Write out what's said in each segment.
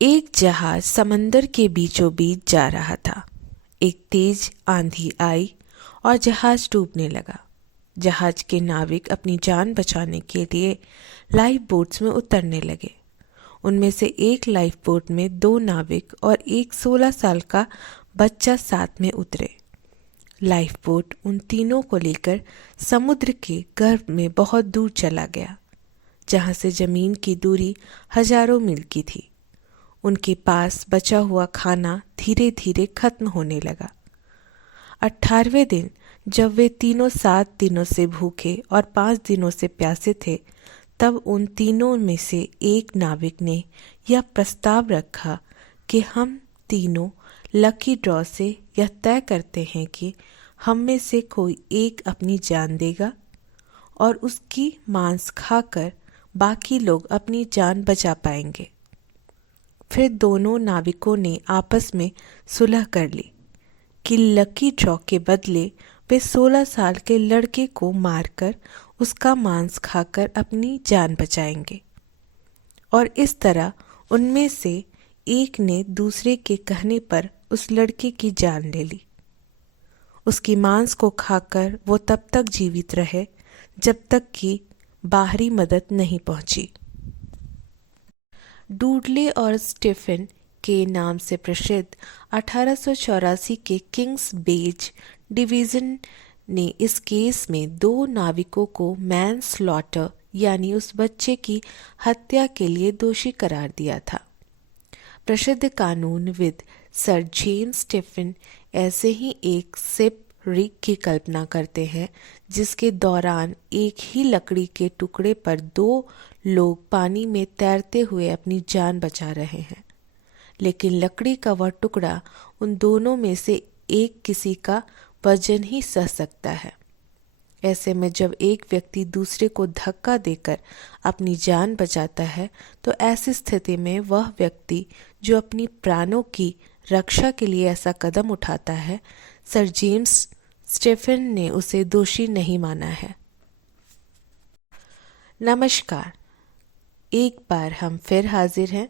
एक जहाज समंदर के बीचों बीच जा रहा था। एक तेज आंधी आई और जहाज डूबने लगा। जहाज के नाविक अपनी जान बचाने के लिए लाइफ बोट्स में उतरने लगे। उनमें से एक लाइफ बोट में 2 नाविक और एक 16 साल का बच्चा साथ में उतरे। लाइफ बोट उन तीनों को लेकर समुद्र के गर्भ में बहुत दूर चला गया, जहां से जमीन की दूरी हजारों मील की थी। उनके पास बचा हुआ खाना धीरे धीरे खत्म होने लगा। 18वें दिन जब वे तीनों 7 दिनों से भूखे और 5 दिनों से प्यासे थे, तब उन तीनों में से एक नाविक ने यह प्रस्ताव रखा कि हम तीनों लकी ड्रॉ से यह तय करते हैं कि हम में से कोई एक अपनी जान देगा और उसकी मांस खाकर बाकी लोग अपनी जान बचा पाएंगे। फिर दोनों नाविकों ने आपस में सुलह कर ली कि लकी ड्रॉ के बदले वे 16 साल के लड़के को मारकर उसका मांस खाकर अपनी जान बचाएंगे। और इस तरह उनमें से एक ने दूसरे के कहने पर उस लड़के की जान ले ली। उसकी मांस को खाकर वो तब तक जीवित रहे जब तक कि बाहरी मदद नहीं पहुंची। डूडले और स्टीफन के नाम से प्रसिद्ध 1884 के किंग्स बेज डिवीजन ने इस केस में 2 नाविकों को मैन स्लॉटर यानी उस बच्चे की हत्या के लिए दोषी करार दिया था। प्रसिद्ध कानूनविद सर जेम्स स्टीफन ऐसे ही एक शिप रिग की कल्पना करते हैं, जिसके दौरान एक ही लकड़ी के टुकड़े पर 2 लोग पानी में तैरते हुए अपनी जान बचा रहे हैं, लेकिन लकड़ी का वह टुकड़ा उन दोनों में से एक किसी का वजन ही सह सकता है। ऐसे में जब एक व्यक्ति दूसरे को धक्का देकर अपनी जान बचाता है, तो ऐसी स्थिति में वह व्यक्ति जो अपनी प्राणों की रक्षा के लिए ऐसा कदम उठाता है, सर जेम्स स्टीफन ने उसे दोषी नहीं माना है। नमस्कार, एक बार हम फिर हाजिर हैं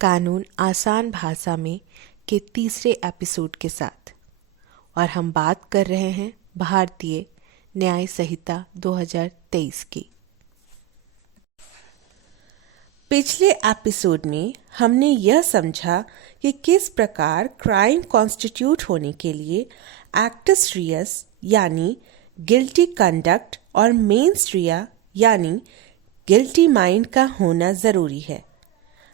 कानून आसान भाषा में के 3रे एपिसोड के साथ, और हम बात कर रहे हैं भारतीय न्याय संहिता 2023 की। पिछले एपिसोड में हमने यह समझा कि किस प्रकार क्राइम कॉन्स्टिट्यूट होने के लिए एक्टस रियस यानी गिल्टी कंडक्ट और मेंस रिया यानी गिल्टी माइंड का होना जरूरी है।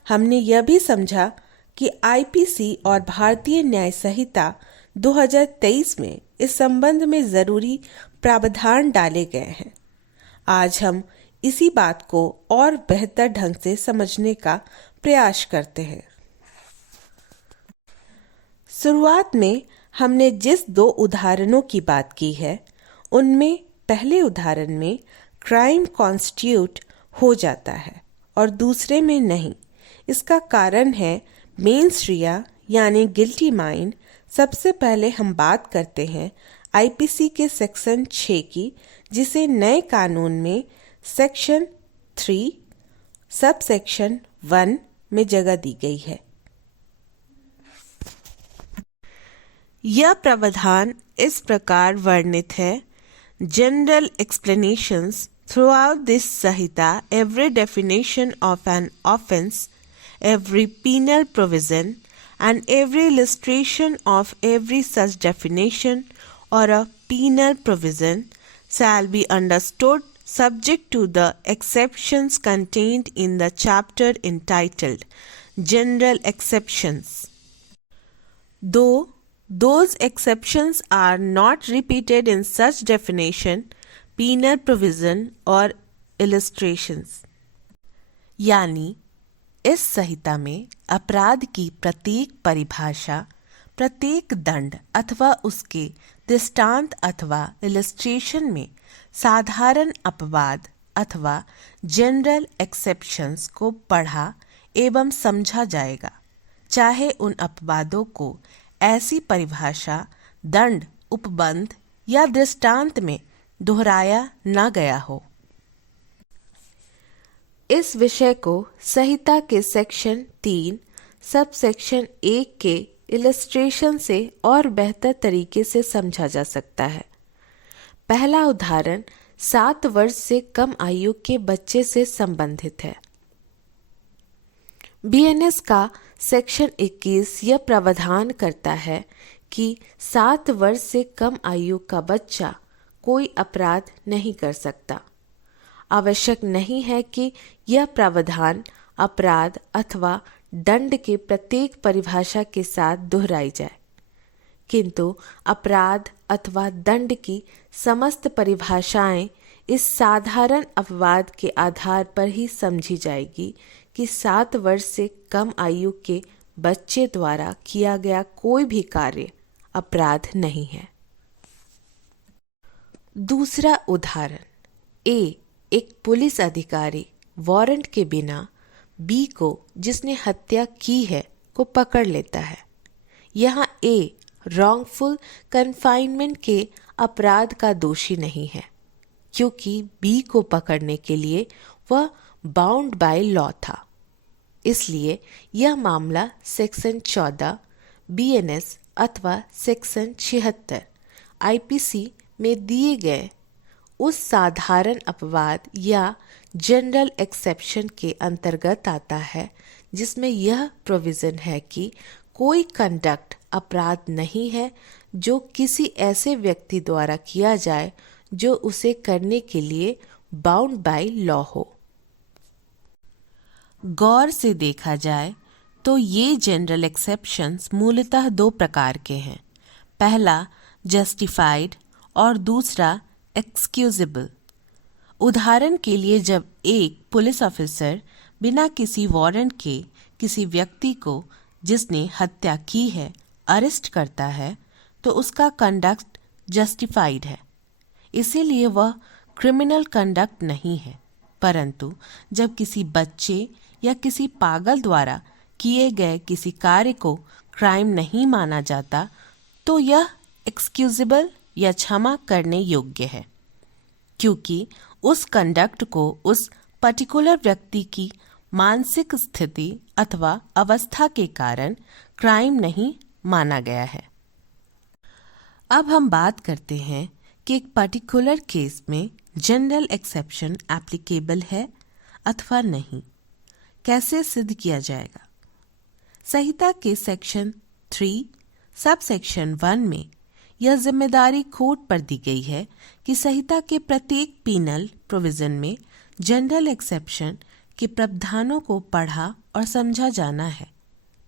हमने यह भी समझा कि आईपीसी और भारतीय न्याय संहिता 2023 में इस संबंध में जरूरी प्रावधान डाले गए हैं। आज हम इसी बात को और बेहतर ढंग से समझने का प्रयास करते हैं। शुरुआत में हमने जिस 2 उदाहरणों की बात की है, उनमें पहले उदाहरण में क्राइम कॉन्स्टिट्यूट हो जाता है और दूसरे में नहीं। इसका कारण है मेंस रिया यानी गिल्टी माइंड। सबसे पहले हम बात करते हैं आईपीसी के सेक्शन 6 की, जिसे नए कानून में सेक्शन 3 सब सेक्शन 1 में जगह दी गई है। यह प्रावधान इस प्रकार वर्णित है: general explanations throughout this Samhita, every definition of an offence, every penal provision, and every illustration of every such definition or a penal provision shall be understood subject to the exceptions contained in the chapter entitled General Exceptions. Though those exceptions are not repeated in such definition, penal provision or illustrations. यानी इस संहिता में अपराध की प्रत्येक परिभाषा, प्रत्येक दंड अथवा उसके दृष्टांत अथवा इलस्ट्रेशन में साधारण अपवाद अथवा जनरल एक्सेप्शंस को पढ़ा एवं समझा जाएगा, चाहे उन अपवादों को ऐसी परिभाषा, दंड, उपबंध या दृष्टांत में दोहराया न गया हो। इस विषय को संहिता के सेक्शन 3 सब सेक्शन 1 के इलस्ट्रेशन से और बेहतर तरीके से समझा जा सकता है। पहला उदाहरण 7 वर्ष से कम आयु के बच्चे से संबंधित है। बीएनएस का सेक्शन 21 यह प्रावधान करता है कि 7 वर्ष से कम आयु का बच्चा कोई अपराध नहीं कर सकता। आवश्यक नहीं है कि यह प्रावधान अपराध अथवा दंड के प्रत्येक परिभाषा के साथ दोहराई जाए, किंतु अपराध अथवा दंड की समस्त परिभाषाएं इस साधारण अपवाद के आधार पर ही समझी जाएगी कि 7 वर्ष से कम आयु के बच्चे द्वारा किया गया कोई भी कार्य अपराध नहीं है। दूसरा उदाहरण, ए एक पुलिस अधिकारी वारंट के बिना बी को जिसने हत्या की है को पकड़ लेता है। यहाँ ए रॉन्गफुल कन्फाइनमेंट के अपराध का दोषी नहीं है, क्योंकि बी को पकड़ने के लिए वह बाउंड बाय लॉ था। इसलिए यह मामला सेक्शन 14 बीएनएस अथवा सेक्शन 76 आईपीसी में दिए गए उस साधारण अपवाद या जनरल एक्सेप्शन के अंतर्गत आता है, जिसमें यह प्रोविजन है कि कोई कंडक्ट अपराध नहीं है जो किसी ऐसे व्यक्ति द्वारा किया जाए जो उसे करने के लिए बाउंड बाय लॉ हो। गौर से देखा जाए तो ये जनरल एक्सेप्शंस मूलतः 2 प्रकार के हैं। पहला जस्टिफाइड और दूसरा एक्सक्यूजेबल। उदाहरण के लिए, जब एक पुलिस ऑफिसर बिना किसी वारंट के किसी व्यक्ति को जिसने हत्या की है अरेस्ट करता है तो उसका कंडक्ट जस्टिफाइड है, इसीलिए वह क्रिमिनल कंडक्ट नहीं है। परंतु जब किसी बच्चे या किसी पागल द्वारा किए गए किसी कार्य को क्राइम नहीं माना जाता तो यह एक्सक्यूजेबल या क्षमा करने योग्य है, क्योंकि उस कंडक्ट को उस पर्टिकुलर व्यक्ति की मानसिक स्थिति अथवा अवस्था के कारण क्राइम नहीं माना गया है। अब हम बात करते हैं कि एक पर्टिकुलर केस में जनरल एक्सेप्शन एप्लीकेबल है अथवा नहीं। कैसे सिद्ध किया जाएगा? संहिता के सेक्शन 3 सब सेक्शन 1 में यह जिम्मेदारी कोर्ट पर दी गई है कि संहिता के प्रत्येक पीनल प्रोविजन में जनरल एक्सेप्शन के प्रावधानों को पढ़ा और समझा जाना है।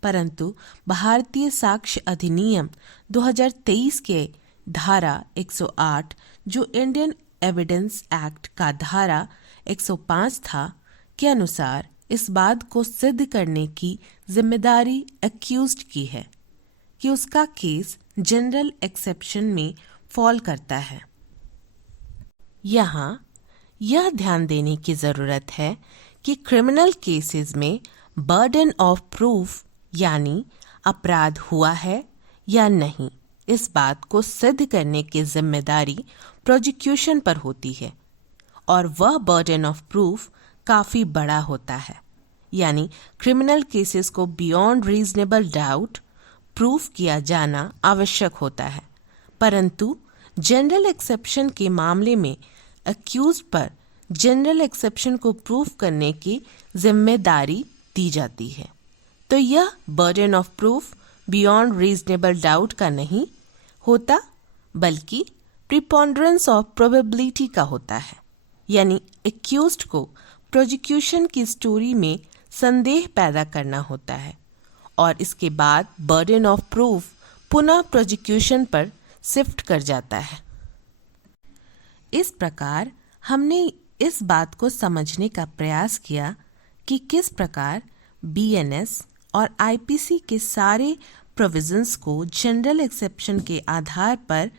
परंतु भारतीय साक्ष्य अधिनियम 2023 के धारा 108, जो इंडियन एविडेंस एक्ट का धारा 105 था, के अनुसार इस बात को सिद्ध करने की जिम्मेदारी एक्यूज्ड की है कि उसका केस जनरल एक्सेप्शन में फॉल करता है। यहाँ यह ध्यान देने की ज़रूरत है कि क्रिमिनल केसेस में बर्डन ऑफ प्रूफ यानी अपराध हुआ है या नहीं, इस बात को सिद्ध करने की जिम्मेदारी प्रोसिक्यूशन पर होती है और वह बर्डन ऑफ प्रूफ काफ़ी बड़ा होता है। यानी क्रिमिनल केसेस को बियॉन्ड रीजनेबल डाउट प्रूफ किया जाना आवश्यक होता है, परंतु जनरल एक्सेप्शन के मामले में अक्यूज पर जनरल एक्सेप्शन को प्रूफ करने की जिम्मेदारी दी जाती है। तो यह burden of proof beyond reasonable doubt का नहीं होता, बल्कि प्रिपॉन्डरेंस ऑफ प्रोबेबिलिटी का होता है। यानी एक्यूज्ड को प्रोसिक्यूशन की स्टोरी में संदेह पैदा करना होता है और इसके बाद बर्डन ऑफ प्रूफ पुनः प्रोसिक्यूशन पर शिफ्ट कर जाता है। इस प्रकार हमने इस बात को समझने का प्रयास किया कि किस प्रकार बीएनएस और आईपीसी के सारे प्रोविजंस को जनरल एक्सेप्शन के आधार पर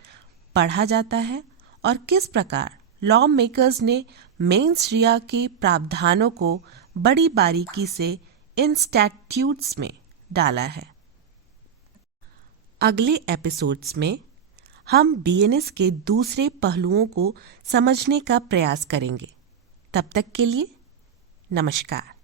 पढ़ा जाता है और किस प्रकार लॉ मेकर्स ने मेंस रिया के प्रावधानों को बड़ी बारीकी से इन स्टैट्यूट्स में डाला है। अगले एपिसोड्स में हम बीएनएस के दूसरे पहलुओं को समझने का प्रयास करेंगे। तब तक के लिए नमस्कार।